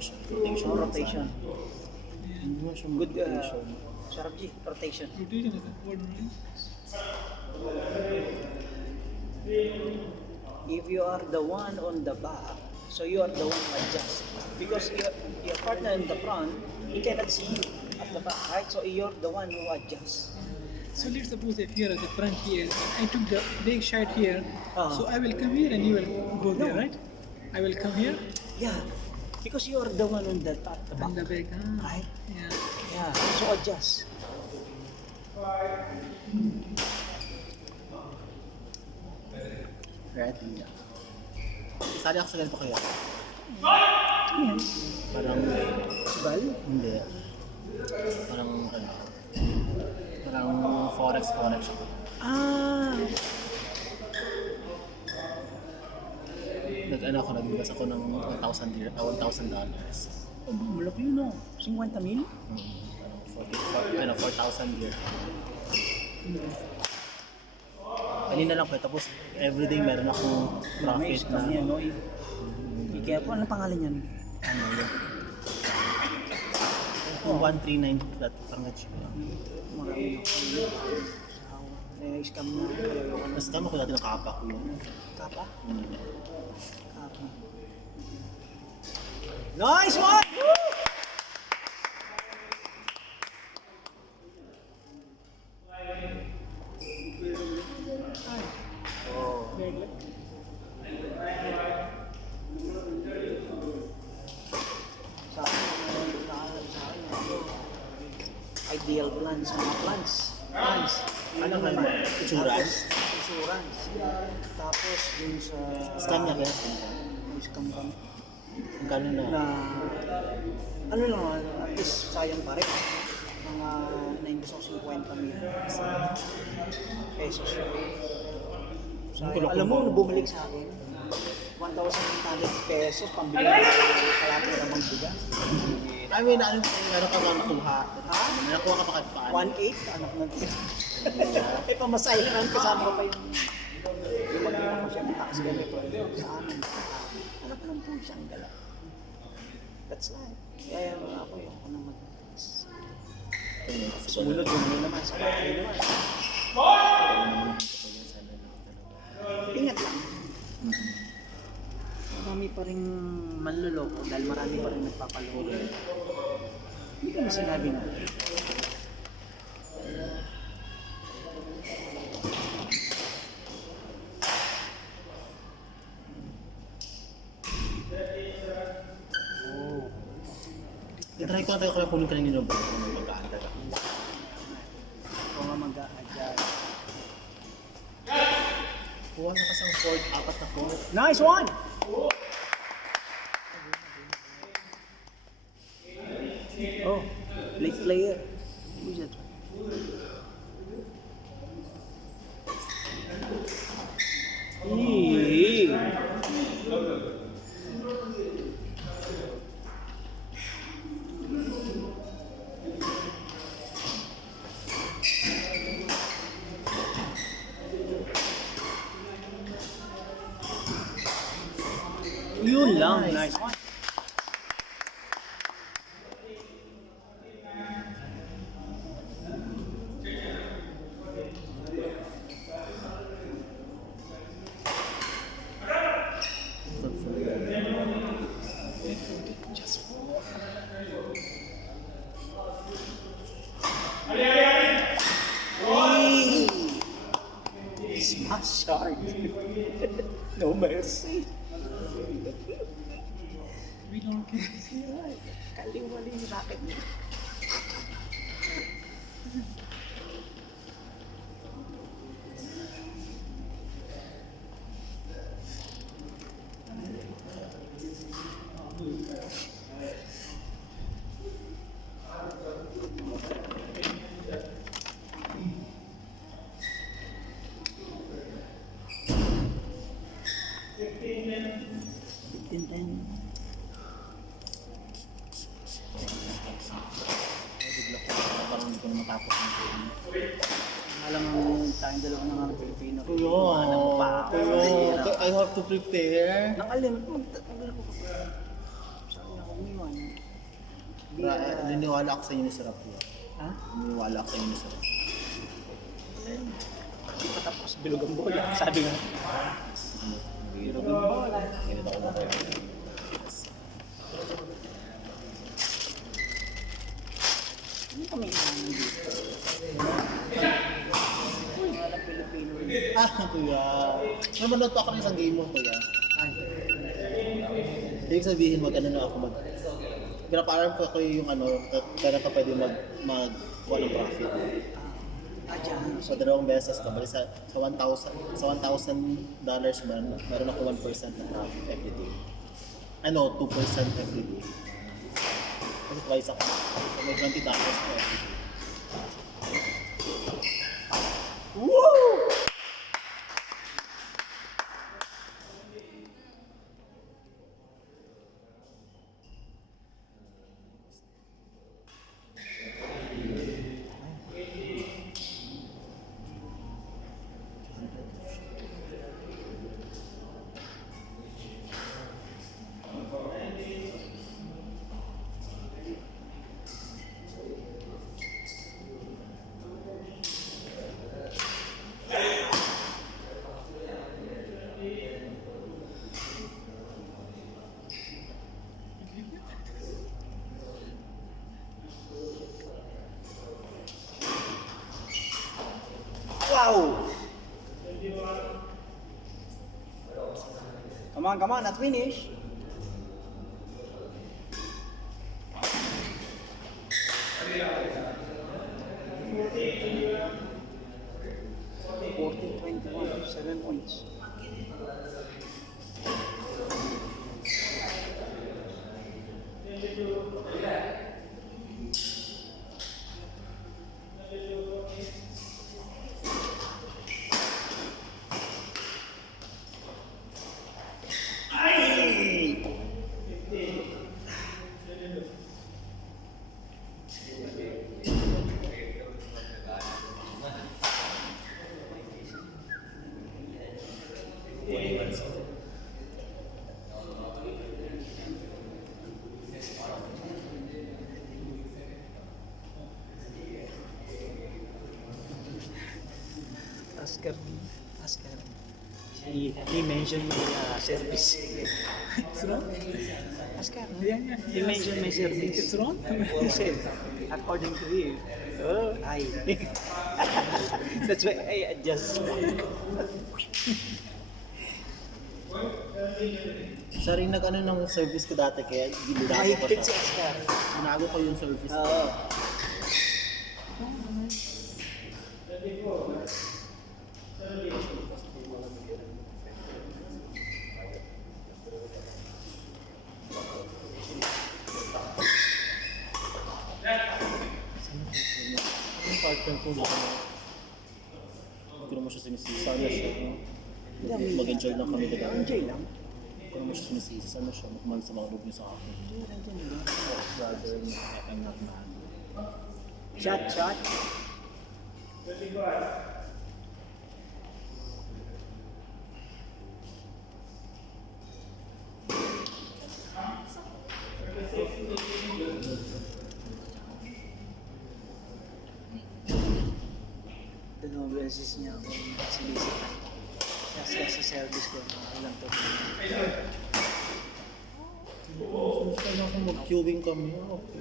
rotation. Rotation. Oh, rotation. Hindi nga siya Good, rotation. Sarap G, rotation. Rotation is a word, right? If you are the one on the back, so you are the one who adjust. Because your partner in the front, he cannot see you at the back, right? So you're the one who adjusts. So let's suppose if here at the front here, I took the big shot here, so I will come here and you will go there, right? I will come here Yeah, because you are the one on the top, the and the back, back. right? Yeah. Yeah, so adjust. Ready na. Sali ako sa ganito kaya. Ayan. Parang, Sugal? hindi. Parang, ano, parang forex siya. Ah, Nag-invest ako ng $1,000. oh, malaki yun no. 50 mil? Parang 4,000 year. Kanina lang po, tapos everyday meron akong May profit scam na yan, no? Kaya po, ano pangalan yan? ano yun. Kung 139 flat, parang na-cheap lang. Marami na ko. Eh, scam na. Tapos tama ko dati ng kapa ko yun. Kapa? Hmm. Kapa. Nice one! Woo! Oh. Sa ideal plans, mga plans. Plans. Ano ka naman? Insurance? Insurance. Tapos dun sa... Scam niya kaya? Scam kami. Magkano na? Na... Ano lang, at least sayang pa rin. Mga 950 mil pesos yun. Sayang. Alam mo, bumalik sa akin, 1,800 pesos pambili ng kalaki namang bigas. I mean, ano ka ba nakuha? Ha? May nakuha ka pa kahit paano? 1,800, anak natin. Eh, pamasahe lang, kasama ko pa yung... Yung magkita ko siya, tax kami pa sa amin. Anak lang po siyang gala. That's life. Kaya ako yung ako nang mag-tax. Sumunod yun naman sa bahay naman. Ingat lang. Marami pa rin manloloko dahil marami pa rin nagpapaloko. Hindi ka na sinabi na. I-try ko na tayo kaya kunin kanina ba kung mag-aantay ako. Kung nga mag-a-adjust. Kuha na kasi ang fourth, apat na fourth. Nice one! Oh, late player. Who's that? Eee. Yun lang. Nice one. Hey! Smash hard. No mercy. We don't care. Kaliwali yung racket niya. Bigla ko parang hindi ko na matapos ng game. Alam mo, tayong dalawa ng mga Pilipino. Kuya, Ano pa? kuya, I have to prepare. Nakalimit, magdala ko pa. Sabi ako, umiwan. Niniwala ako sa inyo ni Sarap. Ha? Niniwala ako sa inyo ni Sarap. Hindi pa tapos, bilog ang bola. Sabi nga. Bilog ang bola. Ganito ako na kayo. Hindi kami inaanong dito. Uy, walang Pilipino. Kuya. Manonood pa ako ng isang game mo, kuya. Ay, Ibig sabihin, mag-ano na ako, Pinaparang ko yung kaya ka pwede kuha ng profit. dyan. So, 2 beses ka, bali sa $1,000 meron ako 1% na profit every day. 2% every day. Kasi twice ako. So, may $20 ko every day. Woo! Wow! Come on, not finish. $14.21, 7 points. Oscar. He mentioned my service. It's wrong. Oscar, no? Yeah, yeah. He mentioned my service. It's wrong. He said, according to him, oh, I. That's why I adjust. Siya rin ng service ko dati, kaya binago ko Mahigpit si siya. Oscar. Binago ko yung service. Oo. Yung partner ko dito. Hindi ko naman siya sinisisi. Sana siya. Mag-enjoy lang kami dito. Enjoy lang. Hindi ko naman siya sinisisi. Sana siya magman sa mga loob niya sa akin. Brother, I'm not mad. Shot. Dalawang beses niya ako sinisipan. Kasi sa service ko, ilang to. Kailangan kong mag-queuing kami. Okay.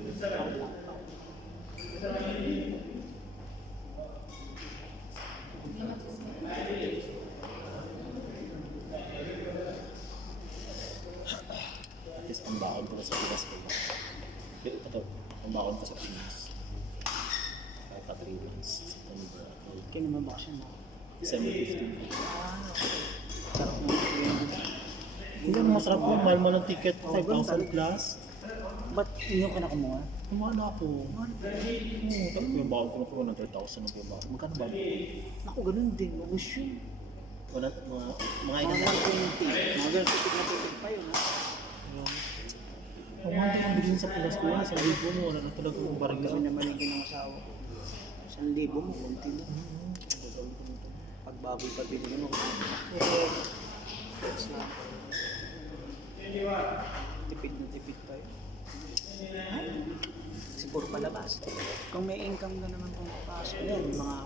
At least pambakon ko na sa Pinas ko. Ito, pambakon ko sa Pinas. Kahit pa 3 weeks. September. Kaya naman ba siya na? December 15. Sarap na. Hindi naman masarap po. Mahal mo ng ticket. 5,000 plus. Ba't inyong ka na kumuha? Kumana ako. Tapos yung bakon ko na po ng 3,000 ang yung bakon. Magkano ba? Ako ganun din. Ubus yun. Mga Mga ilan 120. Mga ganun titig na titig pa yun. Ha? Ang mga ang bilhin sa Pinas ko. Sa libo mo. Wala na talaga kong baril. Kami naman yung ginang-asawa ko. 1,000 mo, konti lang. Pag baboy pa binili mo, that's lang. Tipid na tipid pa yun. Siguro palabas. Kung may income ka naman kung papasok yan, mga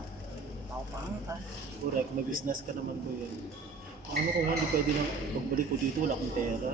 tao pangka. Correct, may business ka naman ko yun. Ano kung hindi pwede nang pagbalik ko dito, wala akong pera.